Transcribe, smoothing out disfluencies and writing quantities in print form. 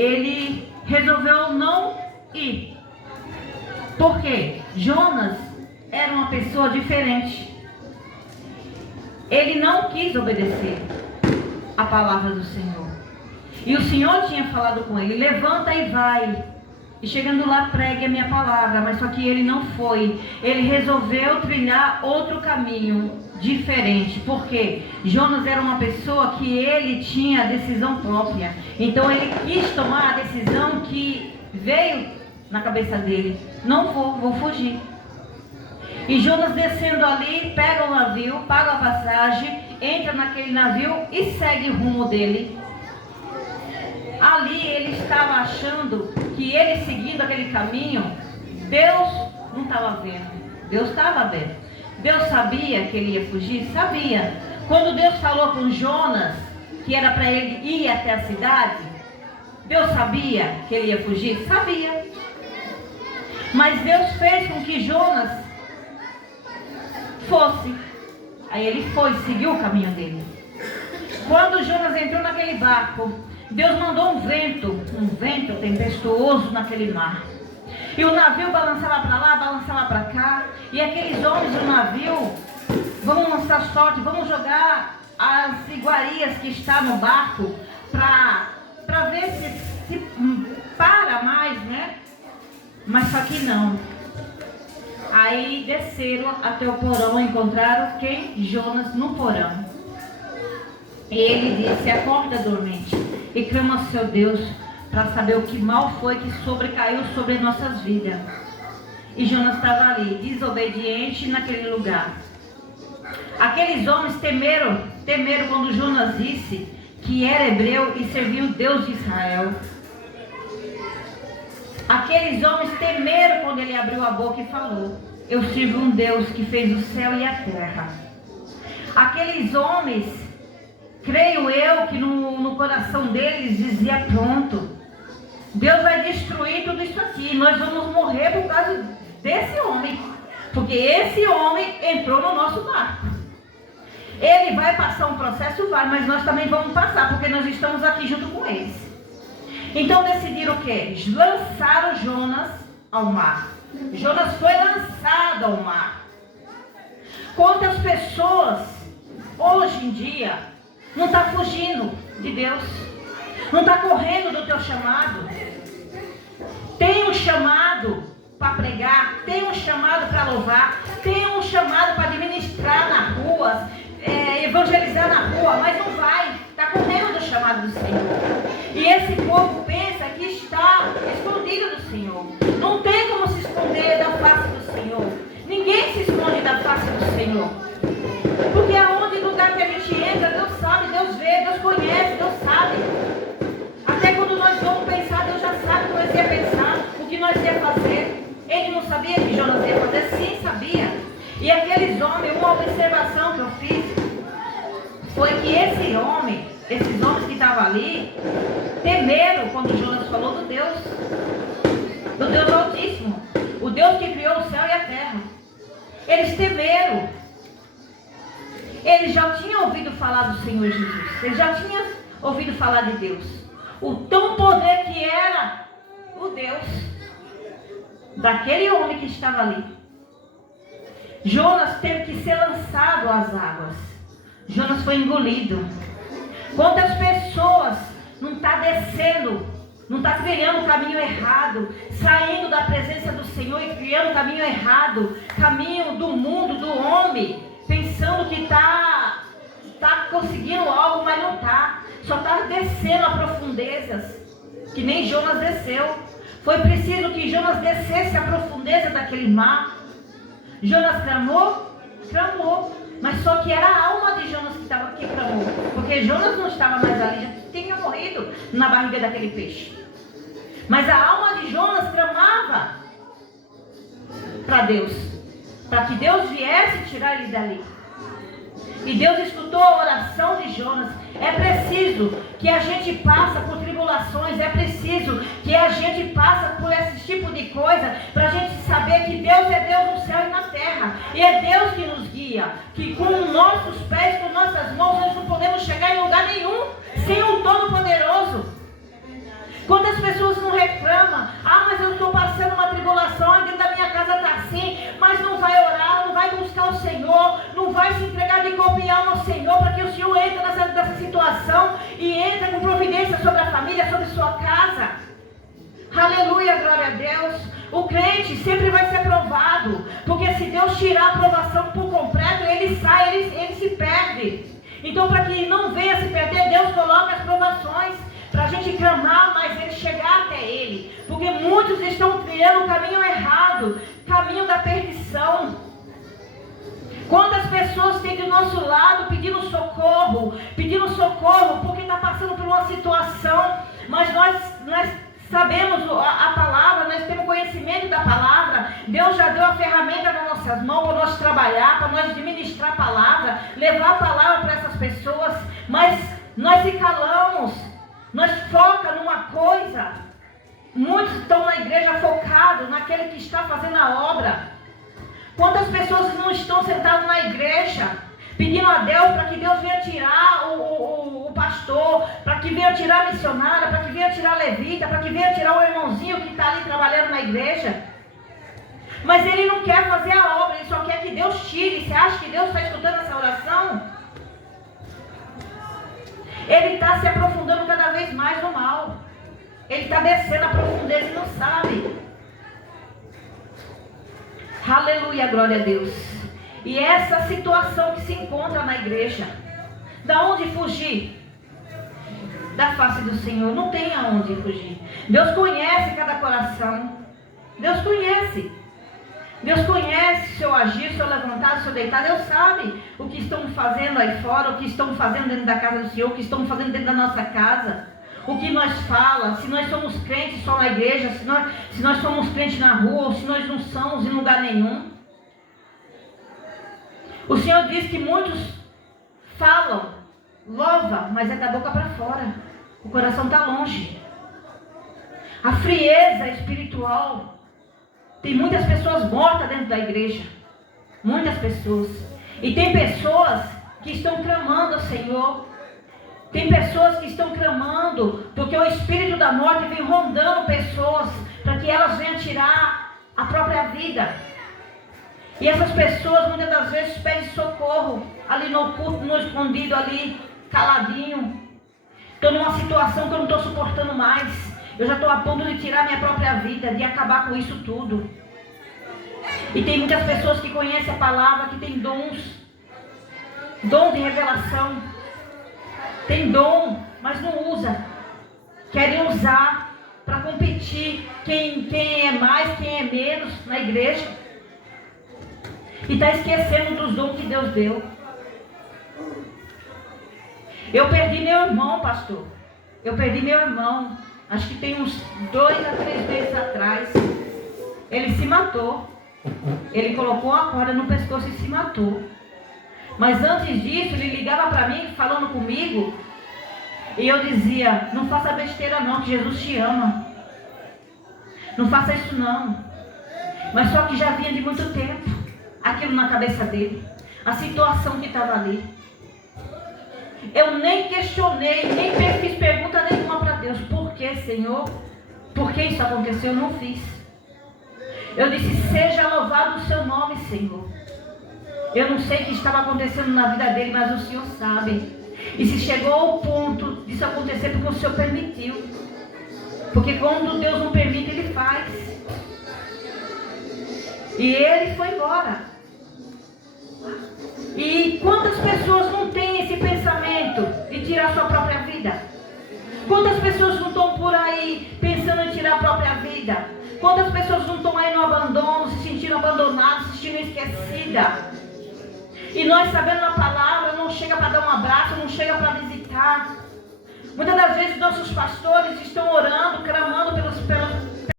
ele resolveu não ir. Por quê? Jonas era uma pessoa diferente. Ele não quis obedecer a palavra do Senhor. E o Senhor tinha falado com ele: levanta e vai. E chegando lá, pregue a minha palavra. Mas só que ele não foi. Ele resolveu trilhar outro caminho diferente. Por quê? Jonas era uma pessoa que ele tinha decisão própria. Então ele quis tomar a decisão que veio na cabeça dele: não vou fugir. E Jonas descendo ali, pega o navio, paga a passagem, entra naquele navio e segue o rumo dele. Ali ele estava achando que ele seguindo aquele caminho, Deus não estava vendo. Deus estava vendo. Deus sabia que ele ia fugir? Sabia. Quando Deus falou com Jonas que era para ele ir até a cidade, Deus sabia que ele ia fugir? Sabia. Mas Deus fez com que Jonas fosse. Aí ele foi, seguiu o caminho dele. Quando Jonas entrou naquele barco, Deus mandou um vento tempestuoso naquele mar. E o navio balançava para lá, balançava para cá. E aqueles homens do navio: vamos lançar sorte, vamos jogar as iguarias que está no barco para ver se para mais, né? Mas só que não. Aí desceram até o porão, encontraram quem? Jonas no porão. E ele disse: acorda, dormente, e clama ao seu Deus para saber o que mal foi que sobrecaiu sobre nossas vidas. E Jonas estava ali, desobediente naquele lugar. Aqueles homens temeram quando Jonas disse que era hebreu e servia o Deus de Israel. Aqueles homens temeram quando ele abriu a boca e falou: eu sirvo um Deus que fez o céu e a terra. Aqueles homens, creio eu que no coração deles dizia: pronto, Deus vai destruir tudo isso aqui, nós vamos morrer por causa desse homem, porque esse homem entrou no nosso barco. Ele vai passar um processo, vai, mas nós também vamos passar, porque nós estamos aqui junto com eles. Então decidiram o quê? Lançaram Jonas ao mar. Jonas foi lançado ao mar. Quantas pessoas hoje em dia não está fugindo de Deus, não está correndo do teu chamado? Tem um chamado para pregar, tem um chamado para louvar, tem um chamado para administrar na rua, evangelizar na rua, mas não vai, está correndo do chamado do Senhor. E esse povo pensa que está escondido do Senhor. Não tem como se esconder da face do Senhor. Ninguém se esconde da face do Senhor. Porque aonde lugar que a gente entra, Deus sabe, Deus vê, Deus conhece, Deus sabe. Até quando nós vamos pensar, Deus já sabe o que nós ia pensar, o que nós ia fazer. Ele não sabia que Jonas ia fazer? Sim, sabia. E aqueles homens, uma observação que eu fiz foi que esses homens que estavam ali, temeram quando Jonas falou do Deus Altíssimo, o Deus que criou o céu e a terra. Eles temeram. Eles já tinham ouvido falar do Senhor Jesus. Eles já tinham ouvido falar de Deus. O tão poder que era o Deus daquele homem que estava ali. Jonas teve que ser lançado às águas. Jonas foi engolido. Quantas pessoas não está descendo, não está trilhando o caminho errado, saindo da presença do Senhor e criando o caminho errado, caminho do mundo, do homem, pensando que está conseguindo algo, mas não está. Só está descendo a profundezas, que nem Jonas desceu. Foi preciso que Jonas descesse a profundeza daquele mar. Jonas clamou, mas só que era a alma de Jonas que clamou, porque Jonas não estava mais ali, já tinha morrido na barriga daquele peixe. Mas a alma de Jonas clamava para Deus, para que Deus viesse tirar ele dali. E Deus escutou a oração de Jonas. É preciso que a gente passe por tribulações, é preciso que a gente passe por esse tipo de coisa, para a gente saber que Deus é Deus no céu e na terra, e é Deus que nos guia, que com nossos pés, com nossas mãos, nós não podemos chegar em lugar nenhum sem o Todo-Poderoso. Quantas Aleluia, glória a Deus. O crente sempre vai ser provado, porque se Deus tirar a aprovação por completo, ele sai, ele se perde. Então, para que não venha se perder, Deus coloca as provações para a gente clamar, mas ele chegar até ele, porque muitos estão trilhando o caminho errado, caminho da perdição. Quantas pessoas têm do nosso lado pedindo socorro porque está passando por uma situação, mas nós sabemos a palavra, nós temos conhecimento da palavra. Deus já deu a ferramenta nas nossas mãos para nós trabalhar, para nós administrar a palavra, levar a palavra para essas pessoas, mas nós se calamos, nós focamos numa coisa. Muitos estão na igreja focados naquele que está fazendo a obra. Quantas pessoas não estão sentadas na igreja pedindo a Deus para que Deus venha tirar o pastor, para que venha tirar a missionária, para que venha tirar a levita, para que venha tirar o irmãozinho que está ali trabalhando na igreja. Mas ele não quer fazer a obra, ele só quer que Deus tire. Você acha que Deus está escutando essa oração? Ele está se aprofundando cada vez mais no mal. Ele está descendo a profundeza e não sabe. Aleluia, glória a Deus. E essa situação que se encontra na igreja, da onde fugir? Da face do Senhor, não tem aonde fugir. Deus conhece cada coração. Deus conhece. Deus conhece o seu agir, o seu levantar, o seu deitar. Deus sabe o que estão fazendo aí fora, o que estão fazendo dentro da casa do Senhor, o que estão fazendo dentro da nossa casa. O que nós falamos, se nós somos crentes só na igreja, se nós somos crentes na rua, ou se nós não somos em lugar nenhum. O Senhor diz que muitos falam, louva, mas é da boca para fora. O coração está longe. A frieza espiritual. Tem muitas pessoas mortas dentro da igreja. Muitas pessoas. E tem pessoas que estão clamando ao Senhor. Tem pessoas que estão clamando porque o espírito da morte vem rondando pessoas para que elas venham tirar a própria vida. E essas pessoas muitas das vezes pedem socorro ali no oculto, no escondido ali, caladinho. Estou numa situação que eu não estou suportando mais. Eu já estou a ponto de tirar minha própria vida, de acabar com isso tudo. E tem muitas pessoas que conhecem a palavra, que têm dom de revelação. Tem dom, mas não usa. Querem usar para competir quem é mais, quem é menos na igreja. E está esquecendo dos dons que Deus deu. Eu perdi meu irmão, pastor. Eu perdi meu irmão. Acho que tem uns 2 a 3 meses atrás. Ele se matou. Ele colocou a corda no pescoço e se matou. Mas antes disso, ele ligava para mim, falando comigo. E eu dizia, não faça besteira não, que Jesus te ama. Não faça isso não. Mas só que já vinha de muito tempo. Aquilo na cabeça dele. A situação que estava ali. Eu nem questionei, nem fiz pergunta nenhuma para Deus. Por que, Senhor? Por que isso aconteceu? Eu não fiz. Eu disse, seja louvado o seu nome, Senhor. Eu não sei o que estava acontecendo na vida dele, mas o Senhor sabe. E se chegou ao ponto disso acontecer, porque o Senhor permitiu. Porque quando Deus não permite, Ele faz. E ele foi embora. E quantas pessoas não têm esse pensamento de tirar sua própria vida? Quantas pessoas não estão por aí pensando em tirar a própria vida? Quantas pessoas não estão aí no abandono, se sentindo abandonadas, se sentindo esquecida? E nós sabendo a palavra, não chega para dar um abraço, não chega para visitar. Muitas das vezes nossos pastores estão orando, clamando